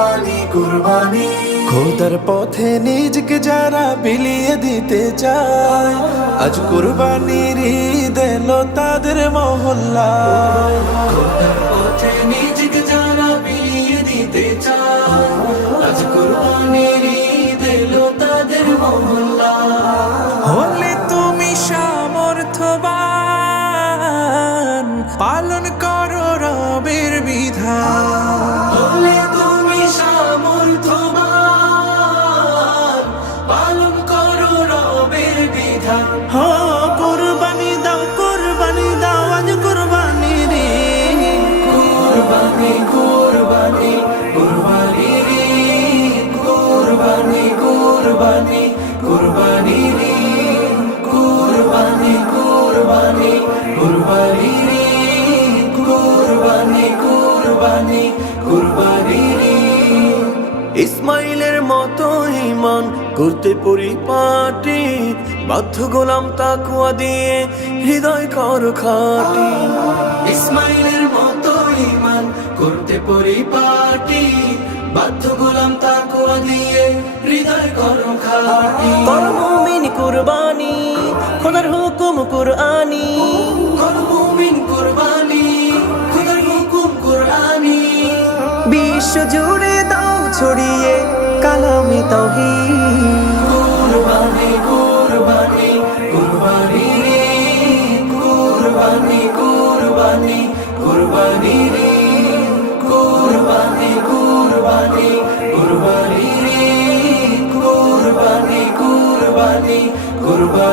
কুরবানি কুরবানি। খোদার পথে নিজকে যারা বিলিয়ে দিতে চায় আজ কুরবানির ঈদ এলো তাদের মহল্লা। খোদার পথে নিজকে যারা বিলিয়ে দিতে চায় আজ কুরবানির ঈদ এলো তাদের মহল্লা। হলে তুমি পালন করো কুরবানি কুরবানি কুরবানি কুরবানি কুরবানি কুরবানি কুরবানি কুরবানি কুরবানি কুরবানি কুরবানি কুরবানি ইসমাইলের মতো ইমান করতে পরিপাটি বাধ্য গোলাম তাকুয়া দিয়ে হৃদয় কর খাটি ইসমাইলের মতো ইমান করতে পরিপাটি বাধ্য গোলাম তাকুয়া দিয়ে হৃদয় কর খাটি। কর কুরবানি খোদার হুকুম কুরআনি। কর মুমিন কুরবানি খুদার হুকুম কুরআনি। বিশ্ব জুড়ে দাও ছড়িয়ে কালামি তাওহীদ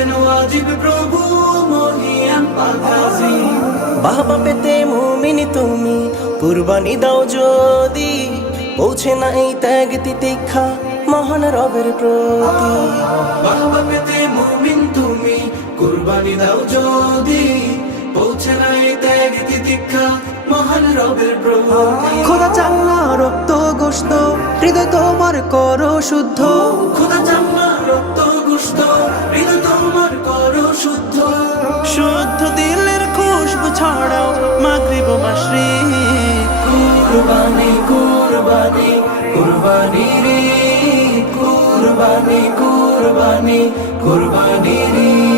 করেছেন ওয়াজিব প্রভু মহিয়ান পাকাজি বাবা পেতে মুমিন তুমি কুরবানি দাও যদি পৌঁছে না এই ত্যাগ তিতিক্ষা মহান রবের প্রতি বাবা পেতে মুমিন তুমি কুরবানি দাও যদি পৌঁছে নাই ত্যাগ তিতিক্ষা মহান রবের প্রভৃতি খোদা চাল্লা রক্ত গোস্ত হৃদয় তোমার করো শুদ্ধ খোদা ছড়াও মাগরিব মাসরি কুরবানি কুরবানি কুরবানি রে কুরবানি কুরবানি কুরবানি রে।